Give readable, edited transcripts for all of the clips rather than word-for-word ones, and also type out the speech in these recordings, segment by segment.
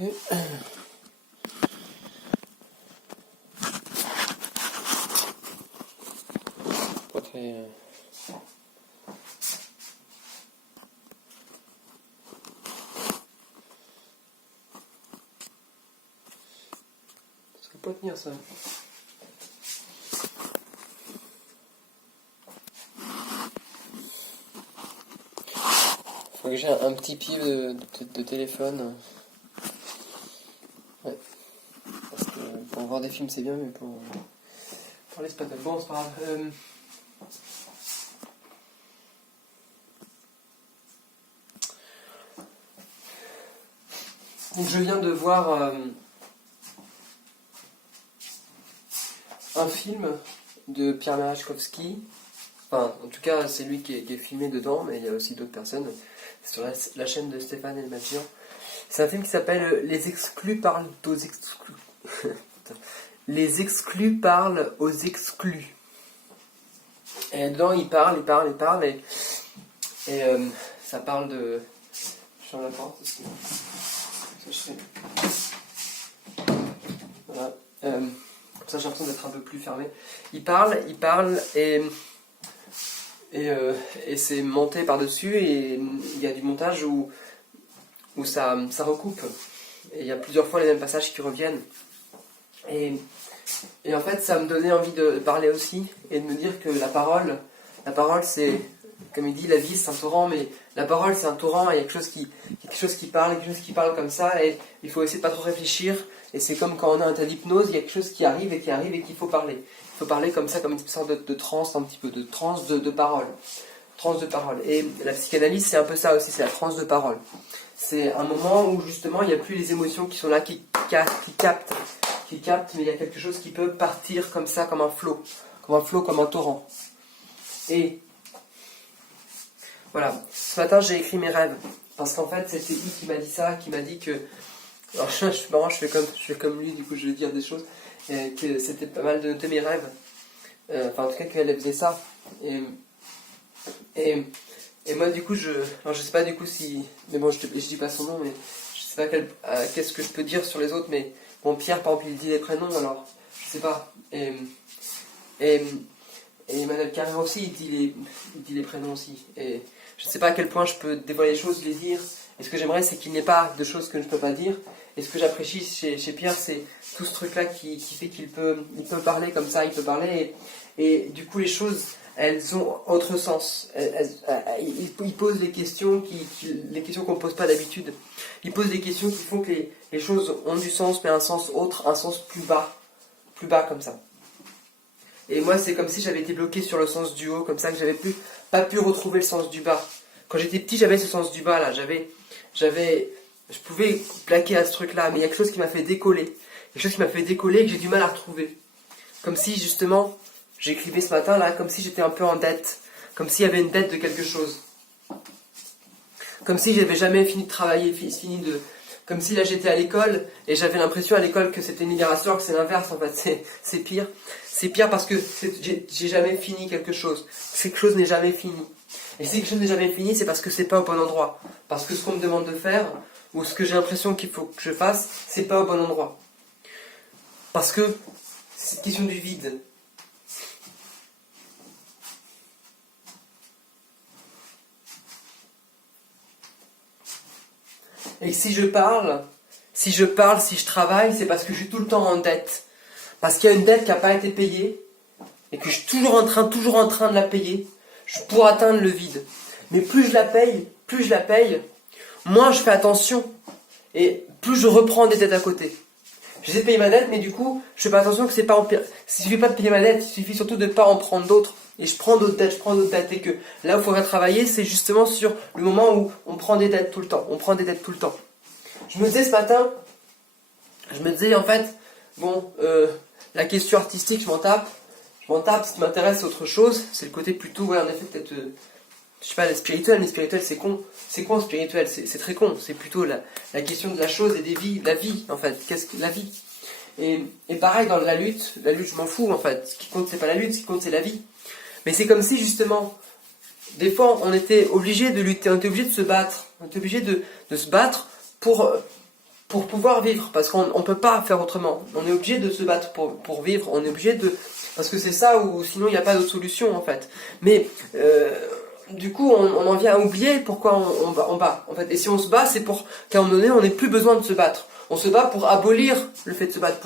Ok. Pas très... Ça va pas tenir ça. Faut que j'ai un petit pied de téléphone. Ouais. Parce que pour voir des films c'est bien, mais pour l'espagnol, bon c'est pas grave. Donc je viens de voir un film de Pierre Merachkovski. Enfin, en tout cas, c'est lui qui est filmé dedans, mais il y a aussi d'autres personnes. C'est sur la chaîne de Stéphane Elmatian. C'est un film qui s'appelle Les exclus parlent aux exclus. Les exclus parlent aux exclus. Et dedans, il parle, et ça parle de... Je ferme la porte aussi. Ça, je fais... Voilà. Comme ça, j'ai l'impression d'être un peu plus fermé. Il parle, et c'est monté par-dessus, et il y a du montage où ça recoupe. Et il y a plusieurs fois les mêmes passages qui reviennent. Et en fait, ça me donnait envie de parler aussi, et de me dire que la parole c'est, comme il dit, la vie c'est un torrent, mais la parole c'est un torrent, et il y a quelque chose qui parle comme ça, et il faut essayer de pas trop réfléchir, et c'est comme quand on a un tas d'hypnose, il y a quelque chose qui arrive et qu'il faut parler. Il faut parler comme ça, comme une sorte de transe, un petit peu de transe de parole. Transe de parole. Et la psychanalyse, c'est un peu ça aussi, c'est la transe de parole. C'est un moment où justement il n'y a plus les émotions qui sont là, qui captent, mais il y a quelque chose qui peut partir comme ça, comme un flot, comme un torrent. Et voilà, ce matin j'ai écrit mes rêves, parce qu'en fait c'était lui qui m'a dit ça, qui m'a dit que... Alors je suis marrant, je fais comme lui, du coup je vais dire des choses, que c'était pas mal de noter mes rêves, enfin en tout cas qu'elle faisait ça, et moi du coup alors je sais pas du coup si, mais bon je dis pas son nom, mais je sais pas qu'est-ce que je peux dire sur les autres, mais bon Pierre par exemple il dit des prénoms, alors je sais pas, et Emmanuel Carrère aussi il dit les prénoms aussi, et je sais pas à quel point je peux dévoiler les choses, les dire, et ce que j'aimerais c'est qu'il n'y ait pas de choses que je ne peux pas dire, et ce que j'apprécie chez Pierre c'est tout ce truc là qui fait qu'il peut parler comme ça, il peut parler, et du coup les choses elles ont autre sens. Il pose les questions les questions qu'on ne pose pas d'habitude. Il pose des questions qui font que les choses ont du sens, mais un sens autre, un sens plus bas comme ça. Et moi, c'est comme si j'avais été bloqué sur le sens du haut, comme ça, que j'avais pas pu retrouver le sens du bas. Quand j'étais petit, j'avais ce sens du bas là. Je pouvais plaquer à ce truc-là, mais il y a quelque chose qui m'a fait décoller. Quelque chose qui m'a fait décoller et que j'ai du mal à retrouver. Comme si justement, j'écrivais ce matin là, comme si j'étais un peu en dette. Comme s'il y avait une dette de quelque chose. Comme si j'avais jamais fini de travailler, comme si là j'étais à l'école et j'avais l'impression à l'école que c'était une libération, alors que c'est l'inverse en fait, c'est pire. C'est pire parce que j'ai jamais fini quelque chose. Quelque chose n'est jamais fini. Et si quelque chose n'est jamais fini, c'est parce que c'est pas au bon endroit. Parce que ce qu'on me demande de faire, ou ce que j'ai l'impression qu'il faut que je fasse, c'est pas au bon endroit. Parce que c'est une question du vide. Et si je parle, si je travaille, c'est parce que je suis tout le temps en dette. Parce qu'il y a une dette qui n'a pas été payée, et que je suis toujours en train de la payer, pour atteindre le vide. Mais plus je la paye, moins je fais attention, et plus je reprends des dettes à côté. J'essaie de payer ma dette, mais du coup, je fais pas attention que c'est pas il suffit pas de payer ma dette, il suffit surtout de ne pas en prendre d'autres. Et je prends d'autres dettes, et que là où il faudrait travailler, c'est justement sur le moment où on prend des dettes tout le temps. Je me disais ce matin, en fait, bon, la question artistique, je m'en tape, ce qui m'intéresse c'est autre chose, c'est le côté plutôt, ouais, en effet, peut-être, je sais pas, spirituel, mais spirituel c'est con, spirituel, c'est très con, c'est plutôt la question de la chose et des vies, la vie, en fait, qu'est-ce que la vie. Et pareil dans la lutte, je m'en fous, en fait, ce qui compte c'est pas la lutte, ce qui compte c'est la vie. Mais c'est comme si justement, des fois on était obligé de lutter, on était obligé de se battre, on était obligé de se battre pour pour pouvoir vivre, parce qu'on ne peut pas faire autrement. On est obligé de se battre pour vivre, on est obligé de... Parce que c'est ça, ou sinon il n'y a pas d'autre solution en fait. Mais du coup, on en vient à oublier pourquoi on bat. En fait. Et si on se bat, c'est pour qu'à un moment donné, on n'ait plus besoin de se battre. On se bat pour abolir le fait de se battre.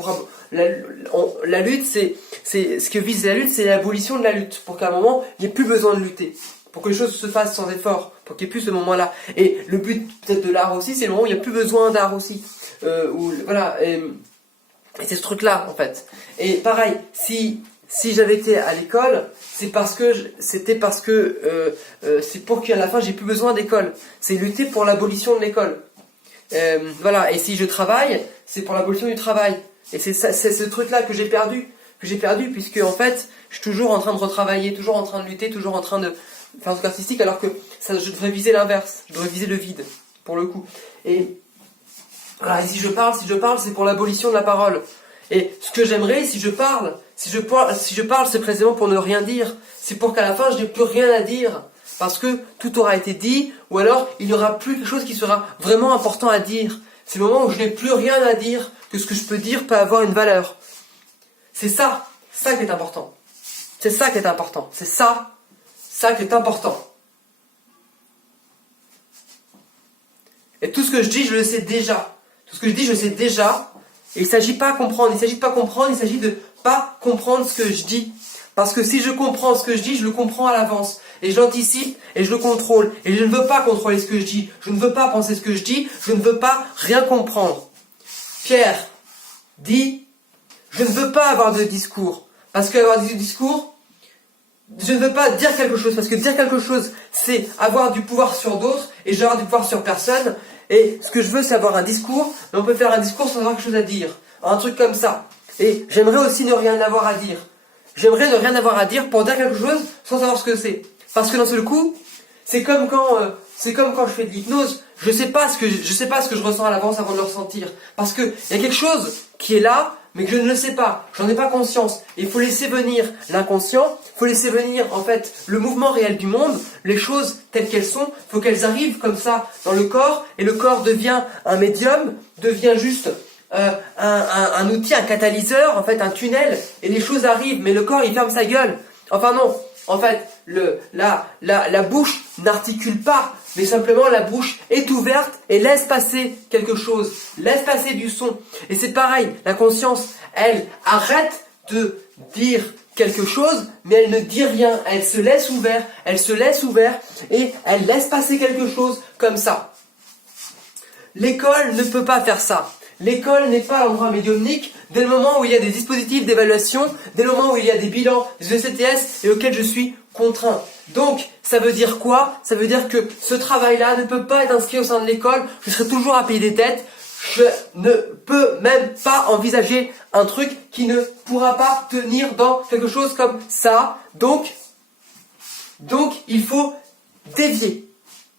La lutte, c'est ce que vise la lutte, c'est l'abolition de la lutte. Pour qu'à un moment, il n'y ait plus besoin de lutter. Pour que les choses se fassent sans effort. Pour qu'il n'y ait plus ce moment-là. Et le but peut-être de l'art aussi, c'est le moment où il n'y a plus besoin d'art aussi. Voilà. Et c'est ce truc-là, en fait. Et pareil, si j'avais été à l'école, c'est pour qu'à la fin j'ai plus besoin d'école. C'est lutter pour l'abolition de l'école. Voilà. Et si je travaille, c'est pour l'abolition du travail. Et c'est ce truc-là que j'ai perdu, puisque en fait, je suis toujours en train de retravailler, toujours en train de lutter, toujours en train de faire un truc artistique, alors que je devrais viser l'inverse. Je devrais viser le vide, pour le coup. Et voilà. Et si je parle, c'est pour l'abolition de la parole. Et ce que j'aimerais, si je parle, c'est précisément pour ne rien dire. C'est pour qu'à la fin, je n'ai plus rien à dire. Parce que tout aura été dit, ou alors il n'y aura plus quelque chose qui sera vraiment important à dire. C'est le moment où je n'ai plus rien à dire, que ce que je peux dire peut avoir une valeur. C'est ça qui est important. C'est ça qui est important. C'est ça qui est important. Et tout ce que je dis, je le sais déjà. Tout ce que je dis, je le sais déjà. Et il ne s'agit pas de comprendre, il s'agit de pas comprendre ce que je dis. Parce que si je comprends ce que je dis, je le comprends à l'avance. Et je l'anticipe et je le contrôle. Et je ne veux pas contrôler ce que je dis. Je ne veux pas penser ce que je dis. Je ne veux pas rien comprendre. Pierre dit, je ne veux pas avoir de discours. Parce qu'avoir des discours, je ne veux pas dire quelque chose. Parce que dire quelque chose, c'est avoir du pouvoir sur d'autres. Et je vais avoir du pouvoir sur personne. Et ce que je veux, c'est avoir un discours, mais on peut faire un discours sans avoir quelque chose à dire. Un truc comme ça. Et j'aimerais aussi ne rien avoir à dire. J'aimerais ne rien avoir à dire pour dire quelque chose sans savoir ce que c'est. Parce que d'un seul coup, c'est comme quand je fais de l'hypnose, je sais pas ce que je ressens à l'avance avant de le ressentir. Parce que il y a quelque chose qui est là, mais que je ne le sais pas. J'en ai pas conscience. Et il faut laisser venir l'inconscient, il faut laisser venir en fait le mouvement réel du monde, les choses telles qu'elles sont, il faut qu'elles arrivent comme ça dans le corps, et le corps devient un médium, devient juste un outil, un catalyseur, en fait un tunnel, et les choses arrivent, mais le corps il ferme sa gueule. Enfin non, en fait la bouche n'articule pas, mais simplement la bouche est ouverte et laisse passer quelque chose, laisse passer du son. Et c'est pareil, la conscience, elle arrête de dire quelque chose, mais elle ne dit rien, elle se laisse ouverte et elle laisse passer quelque chose comme ça. L'école ne peut pas faire ça. L'école n'est pas l'endroit médiumnique dès le moment où il y a des dispositifs d'évaluation, dès le moment où il y a des bilans, des ECTS et auxquels je suis contraint. Donc, ça veut dire quoi? Ça veut dire que ce travail-là ne peut pas être inscrit au sein de l'école, je serai toujours à payer des dettes, je ne peux même pas envisager un truc qui ne pourra pas tenir dans quelque chose comme ça. Donc il faut dévier.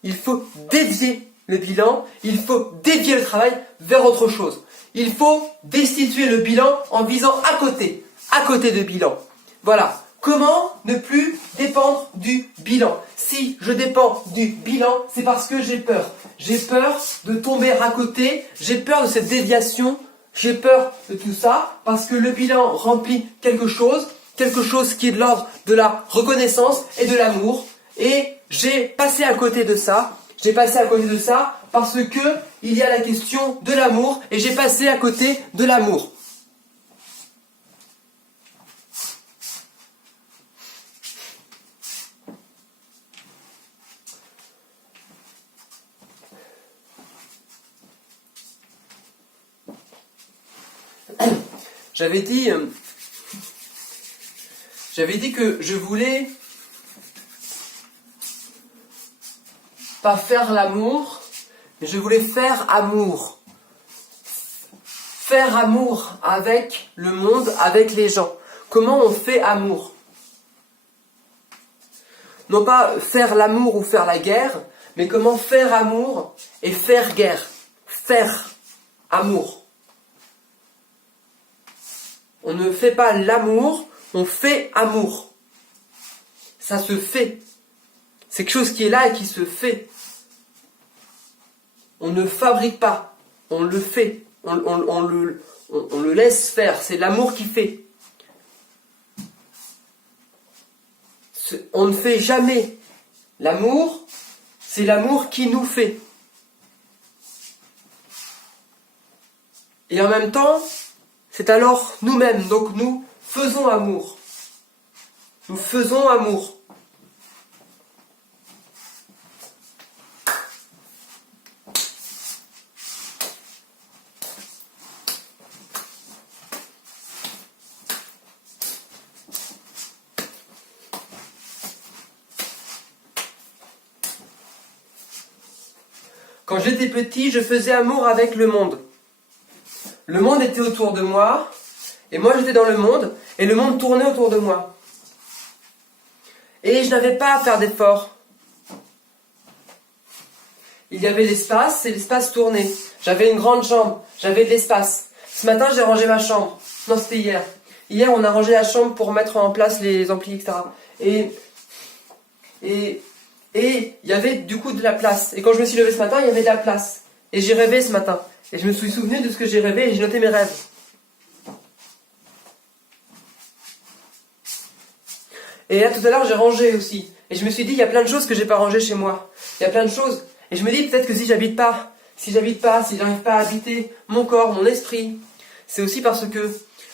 Il faut dévier le bilan, il faut dévier le travail vers autre chose. Il faut destituer le bilan en visant à côté de bilan. Voilà. Comment ne plus dépendre du bilan? Si je dépends du bilan, c'est parce que j'ai peur. J'ai peur de tomber à côté, j'ai peur de cette déviation, j'ai peur de tout ça, parce que le bilan remplit quelque chose qui est de l'ordre de la reconnaissance et de l'amour. Et j'ai passé à côté de ça. Parce que il y a la question de l'amour et j'ai passé à côté de l'amour. J'avais dit que je voulais pas faire l'amour, mais je voulais faire amour. Faire amour avec le monde, avec les gens. Comment on fait amour? Non pas faire l'amour ou faire la guerre, mais comment faire amour et faire guerre. Faire amour. On ne fait pas l'amour, on fait amour. Ça se fait. C'est quelque chose qui est là et qui se fait. On ne fabrique pas. on le fait, on le laisse faire, c'est l'amour qui fait. On ne fait jamais. L'amour, c'est l'amour qui nous fait. Et en même temps, c'est alors nous-mêmes, donc nous faisons amour. Nous faisons amour. Quand j'étais petit, je faisais amour avec le monde. Le monde était autour de moi, et moi j'étais dans le monde, et le monde tournait autour de moi. Et je n'avais pas à faire d'efforts. Il y avait l'espace, et l'espace tournait. J'avais une grande chambre, j'avais de l'espace. Ce matin, j'ai rangé ma chambre. Non, c'était hier. Hier, on a rangé la chambre pour mettre en place les amplis, etc. Et il y avait du coup de la place. Et quand je me suis levé ce matin, il y avait de la place. Et j'ai rêvé ce matin. Et je me suis souvenu de ce que j'ai rêvé et j'ai noté mes rêves. Et là, tout à l'heure, j'ai rangé aussi. Et je me suis dit, il y a plein de choses que j'ai pas rangées chez moi. Il y a plein de choses. Et je me dis, peut-être que si j'arrive pas à habiter mon corps, mon esprit, c'est aussi parce que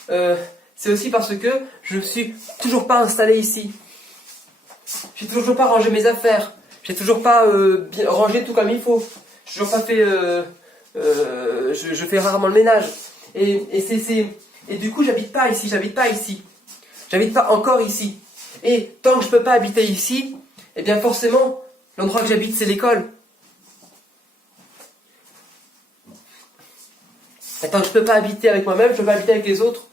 je suis toujours pas installé ici. J'ai toujours pas rangé mes affaires. J'ai toujours pas rangé tout comme il faut. J'ai toujours pas fait. Je fais rarement le ménage. Et du coup, j'habite pas ici. J'habite pas encore ici. Et tant que je peux pas habiter ici, eh bien forcément, l'endroit que j'habite, c'est l'école. Et tant que je peux pas habiter avec moi-même, je peux pas habiter avec les autres.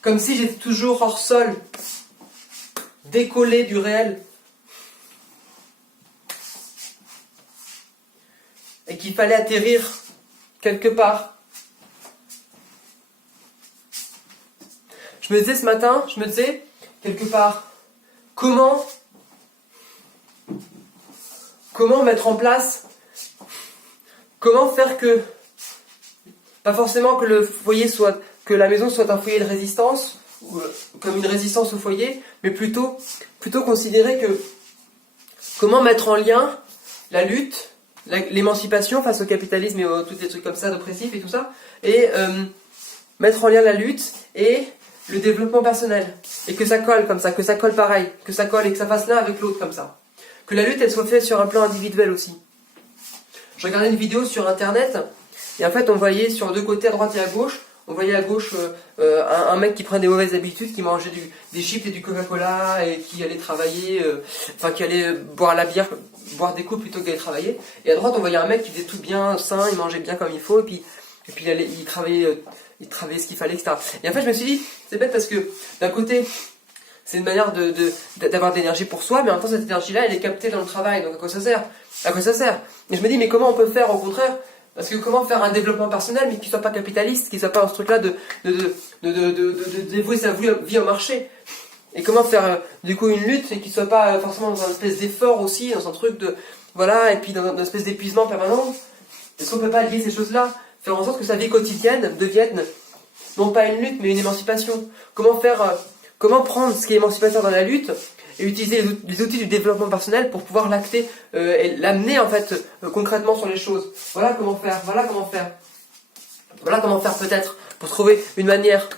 Comme si j'étais toujours hors sol, décollé du réel. Et qu'il fallait atterrir quelque part. Je me disais ce matin, quelque part, comment mettre en place, comment faire que, pas forcément que le foyer soit, que la maison soit un foyer de résistance, ou comme une résistance au foyer, mais plutôt considérer que, comment mettre en lien la lutte, l'émancipation face au capitalisme et tous les trucs comme ça, d'oppressifs et tout ça, et mettre en lien la lutte et le développement personnel. Et que ça colle comme ça, que ça colle pareil, que ça colle et que ça fasse l'un avec l'autre comme ça. Que la lutte, elle soit faite sur un plan individuel aussi. Je regardais une vidéo sur internet, et en fait on voyait sur deux côtés, à droite et à gauche, on voyait à gauche un mec qui prenait des mauvaises habitudes, qui mangeait des chips et du Coca-Cola, et qui allait travailler, qui allait boire la bière, boire des coups plutôt qu'aller travailler. Et à droite on voyait un mec qui faisait tout bien, sain, il mangeait bien comme il faut, et puis il travaillait ce qu'il fallait, etc. Et en fait je me suis dit, c'est bête parce que d'un côté, c'est une manière d'avoir de l'énergie pour soi, mais en même temps cette énergie-là, elle est captée dans le travail, donc à quoi ça sert? Et je me dis, mais comment on peut faire au contraire? Parce que comment faire un développement personnel, mais qui soit pas capitaliste, qui soit pas dans ce truc-là de dévouer sa vie au marché? Et comment faire du coup une lutte, et qui soit pas forcément dans une espèce d'effort aussi, dans un truc de, voilà, et puis dans une espèce d'épuisement permanent? Est-ce qu'on peut pas lier ces choses-là? Faire en sorte que sa vie quotidienne devienne, non pas une lutte, mais une émancipation. Comment prendre ce qui est émancipateur dans la lutte et utiliser les outils du développement personnel pour pouvoir l'acter et l'amener en fait concrètement sur les choses. Voilà comment faire peut-être pour trouver une manière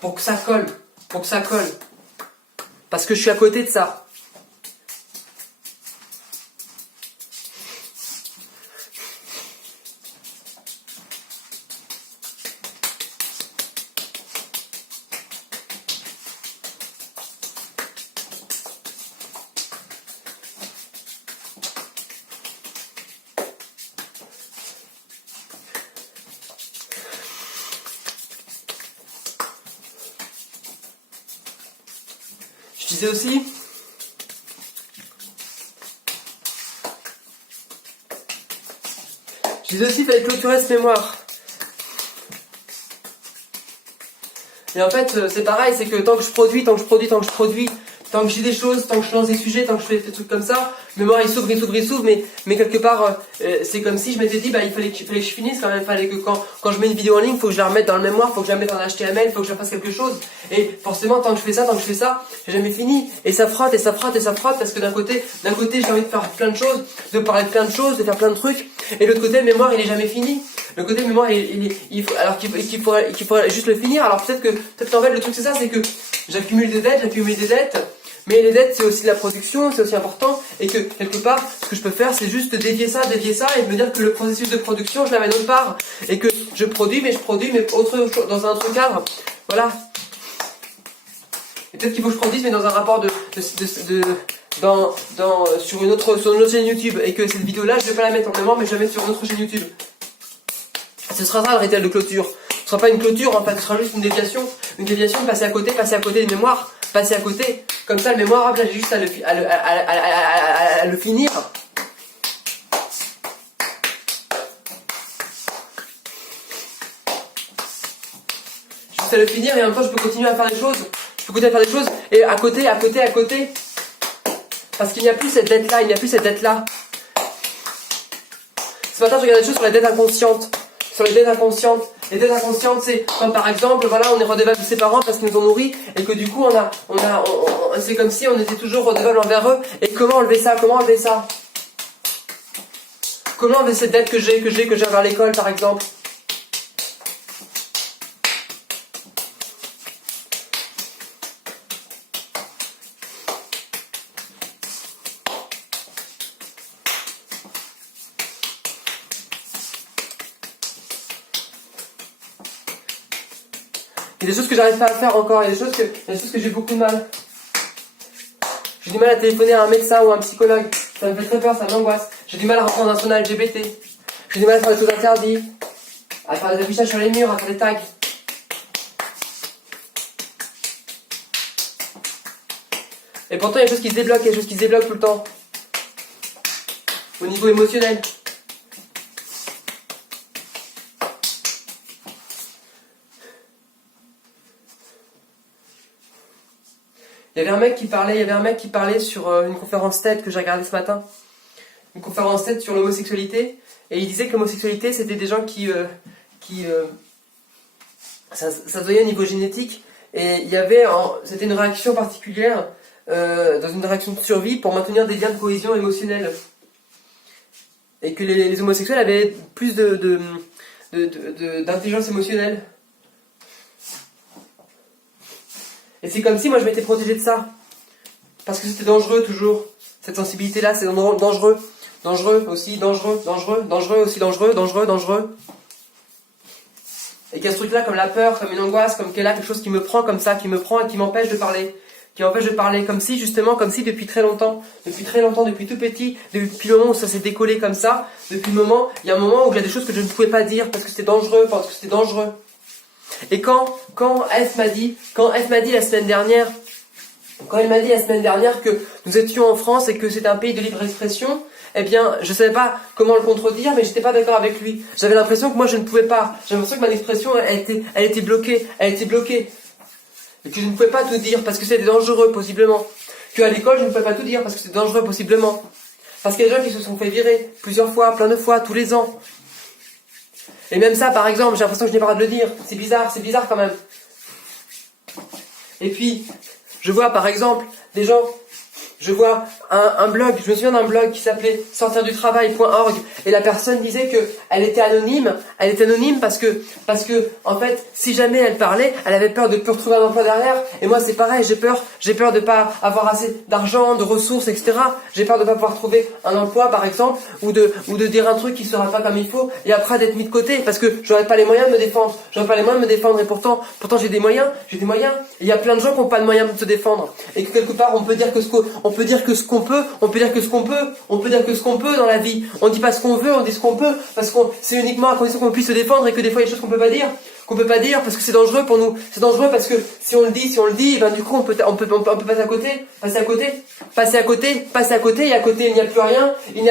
pour que ça colle, parce que je suis à côté de ça. Je disais aussi, il fallait clôturer cette mémoire. Et en fait, c'est pareil, c'est que tant que je produis, tant que j'ai des choses, tant que je lance des sujets, tant que je fais des trucs comme ça, mémoire il s'ouvre, mais quelque part c'est comme si je m'étais dit bah il fallait que je finisse quand même, il fallait que quand je mets une vidéo en ligne, faut que je la remette dans le mémoire, faut que je la mette en HTML, faut que je fasse quelque chose, et forcément tant que je fais ça, j'ai jamais fini, et ça frotte, parce que d'un côté j'ai envie de faire plein de choses, de parler de plein de choses, de faire plein de trucs, et de l'autre côté le mémoire il est jamais fini. Le côté mémoire, il faut, alors qu'il faudrait juste le finir. Alors peut-être qu'en fait le truc c'est ça, c'est que j'accumule des dettes, mais les dettes c'est aussi de la production, c'est aussi important, et que quelque part ce que je peux faire c'est juste dévier ça, et me dire que le processus de production je l'amène autre part, et que je produis mais autre chose, dans un autre cadre, voilà. Et peut-être qu'il faut que je produise mais dans un rapport sur une autre chaîne YouTube, et que cette vidéo là je vais pas la mettre en mémoire mais je vais la mettre sur une autre chaîne YouTube. Ce sera ça le rituel de clôture. Ce sera pas une clôture en fait, ce sera juste une déviation de passer à côté des mémoires, passer à côté. Comme ça le mémoire, hop, là j'ai juste à le finir. Juste à le finir, et en même temps je peux continuer à faire des choses. Et à côté. Parce qu'il n'y a plus cette dette là, Ce matin je regardais des choses sur les dettes inconscientes. Les dettes inconscientes, c'est comme par exemple, voilà, on est redevable de ses parents parce qu'ils nous ont nourris, et que du coup c'est comme si on était toujours redevable envers eux. Et comment enlever ça? Comment enlever cette dette que j'ai envers l'école par exemple? Il y a des choses que j'arrive pas à faire encore, il y a des choses que j'ai beaucoup de mal. J'ai du mal à téléphoner à un médecin ou à un psychologue, ça me fait très peur, ça m'angoisse. J'ai du mal à rentrer dans un sauna LGBT. J'ai du mal à faire des choses interdites, à faire des affichages sur les murs, à faire des tags. Et pourtant il y a des choses qui se débloquent, tout le temps. Au niveau émotionnel. Il y avait un mec qui parlait sur une conférence TED que j'ai regardée ce matin. Une conférence TED sur l'homosexualité. Et il disait que l'homosexualité, c'était des gens ça se voyait au niveau génétique. Et c'était une réaction particulière, dans une réaction de survie pour maintenir des liens de cohésion émotionnelle. Et que les homosexuels avaient plus d'intelligence émotionnelle. Et c'est comme si moi je m'étais protégé de ça. Parce que c'était dangereux toujours. Cette sensibilité-là, c'est dangereux. Dangereux aussi, dangereux aussi, dangereux. Et qu'il y a ce truc-là comme la peur, comme une angoisse, comme qu'elle a quelque chose qui me prend comme ça, qui me prend et qui m'empêche de parler. Comme si depuis très longtemps, depuis tout petit, depuis le moment où ça s'est décollé comme ça, il y a un moment où il y a des choses que je ne pouvais pas dire parce que c'était dangereux, Et quand F m'a dit la semaine dernière, que nous étions en France et que c'était un pays de libre expression, eh bien, je savais pas comment le contredire, mais j'étais pas d'accord avec lui. J'avais l'impression que moi je ne pouvais pas. J'avais l'impression que mon expression, elle était bloquée. Et que je ne pouvais pas tout dire parce que c'était dangereux, possiblement. Qu'à l'école, je ne pouvais pas tout dire parce que c'était dangereux, possiblement. Parce qu'il y a des gens qui se sont fait virer plusieurs fois, plein de fois, tous les ans. Et même ça, par exemple, j'ai l'impression que je n'ai pas le droit de le dire. C'est bizarre quand même. Et puis, je vois par exemple des gens, je vois un blog, je me souviens d'un blog qui s'appelait sortirdutravail.org, et la personne disait que elle était anonyme parce que en fait, si jamais elle parlait, elle avait peur de ne plus retrouver un emploi derrière. Et moi c'est pareil, j'ai peur de pas avoir assez d'argent, de ressources, etc. J'ai peur de pas pouvoir trouver un emploi par exemple, ou de dire un truc qui sera pas comme il faut, et après d'être mis de côté, parce que j'aurais pas les moyens de me défendre. Et pourtant j'ai des moyens. Et il y a plein de gens qui n'ont pas de moyens de se défendre. Et que quelque part on peut dire que ce qu'on peut dans la vie. On dit pas ce qu'on veut, on dit ce qu'on peut, parce que c'est uniquement à condition qu'on puisse se défendre, et que des fois il y a des choses qu'on peut pas dire parce que c'est dangereux pour nous. C'est dangereux parce que si on le dit, ben du coup on peut passer à côté, et à côté il n'y a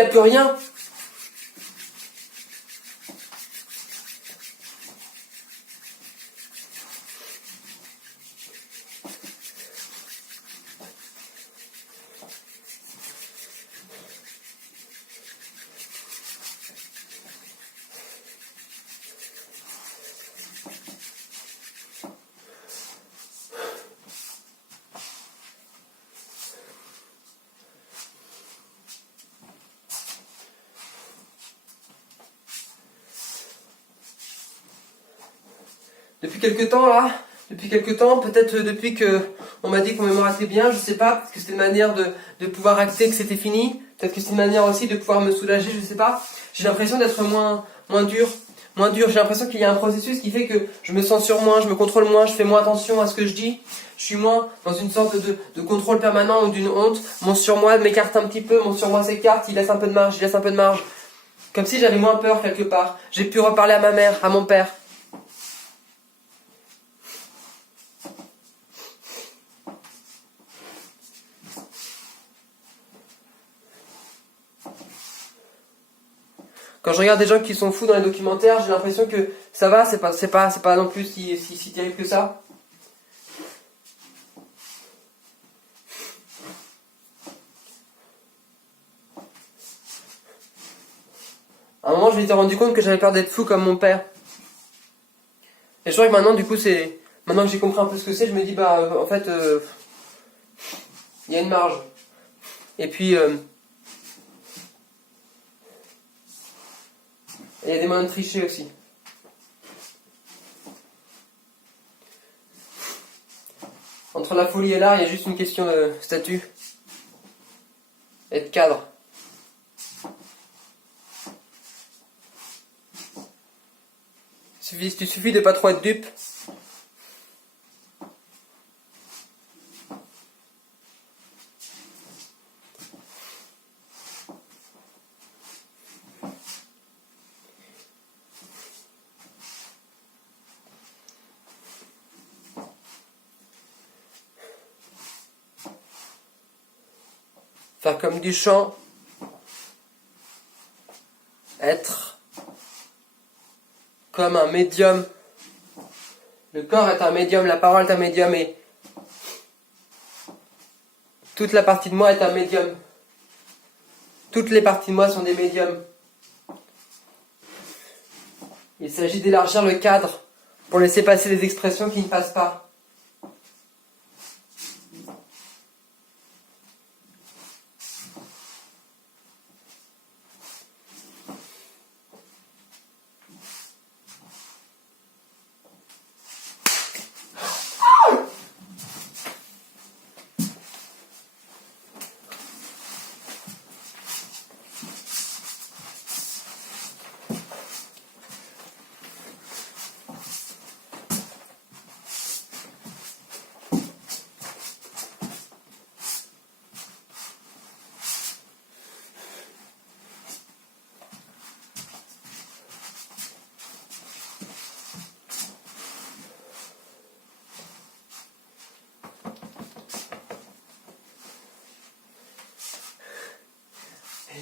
plus rien. depuis quelques temps là, depuis quelques temps, peut-être depuis que on m'a dit qu'on m'aimerait bien, je sais pas, peut-être que c'était une manière de pouvoir acter que c'était fini, peut-être que c'est une manière aussi de pouvoir me soulager, je sais pas. J'ai l'impression d'être moins dur. J'ai l'impression qu'il y a un processus qui fait que je me censure moins, je me contrôle moins, je fais moins attention à ce que je dis. Je suis moins dans une sorte de contrôle permanent ou d'une honte. Mon surmoi m'écarte un petit peu, mon surmoi s'écarte, il laisse un peu de marge, il laisse un peu de marge. Comme si j'avais moins peur quelque part. J'ai pu reparler à ma mère, à mon père. Quand je regarde des gens qui sont fous dans les documentaires, j'ai l'impression que ça va, c'est pas non plus si terrible que ça. À un moment, je m'étais rendu compte que j'avais peur d'être fou comme mon père. Et je crois que maintenant, du coup, maintenant que j'ai compris un peu ce que c'est, je me dis, bah, en fait, il y a une marge. Et puis, il y a des moyens de tricher aussi. Entre la folie et l'art, il y a juste une question de statut et de cadre. Il suffit de pas trop être dupe. Faire comme du chant. Être comme un médium. Le corps est un médium, la parole est un médium et toute la partie de moi est un médium. Toutes les parties de moi sont des médiums. Il s'agit d'élargir le cadre pour laisser passer les expressions qui ne passent pas.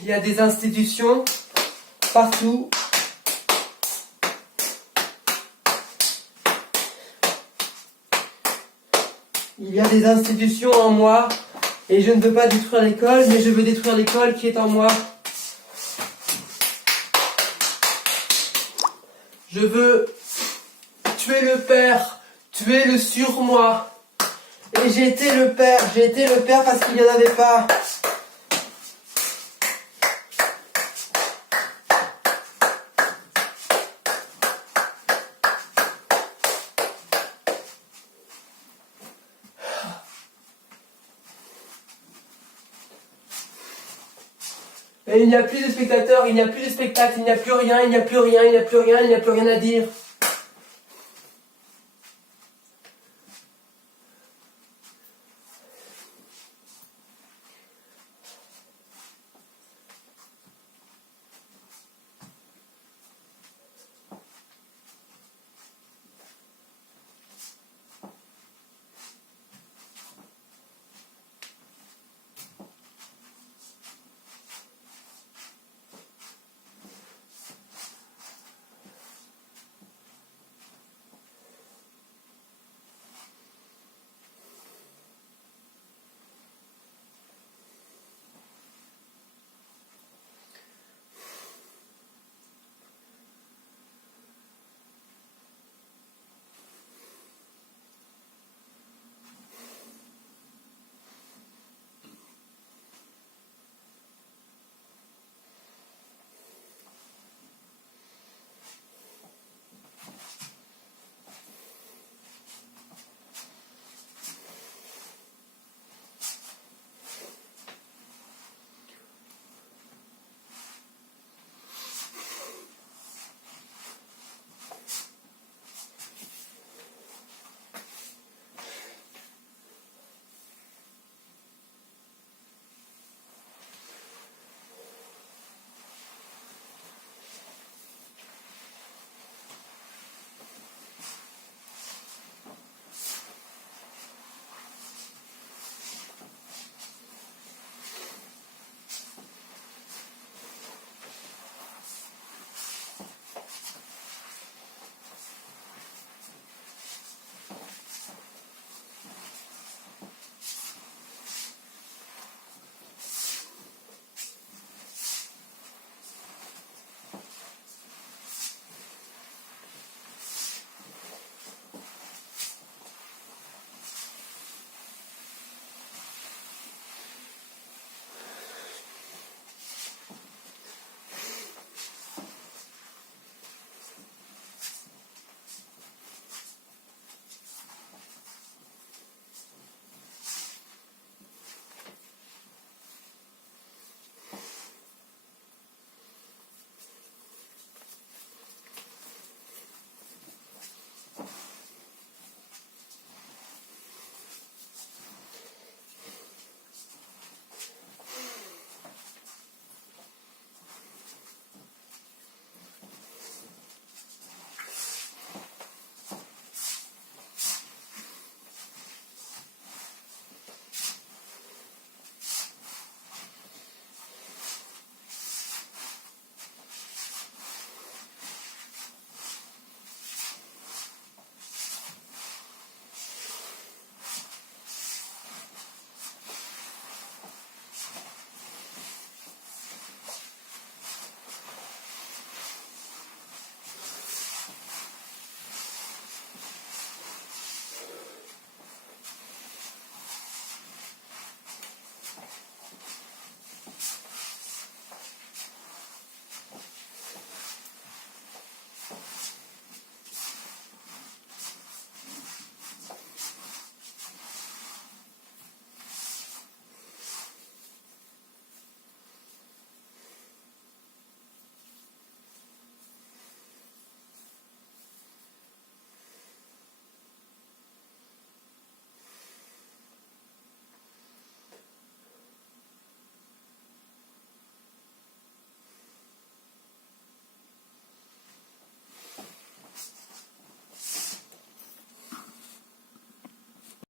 Il y a des institutions partout. Il y a des institutions en moi et je ne veux pas détruire l'école, mais je veux détruire l'école qui est en moi. Je veux tuer le père, tuer le surmoi. Et j'ai été le père parce qu'il n'y en avait pas. Et il n'y a plus de spectateurs, il n'y a plus de spectacle, il n'y a plus rien, il n'y a plus rien, il n'y a plus rien, il n'y a plus rien à dire.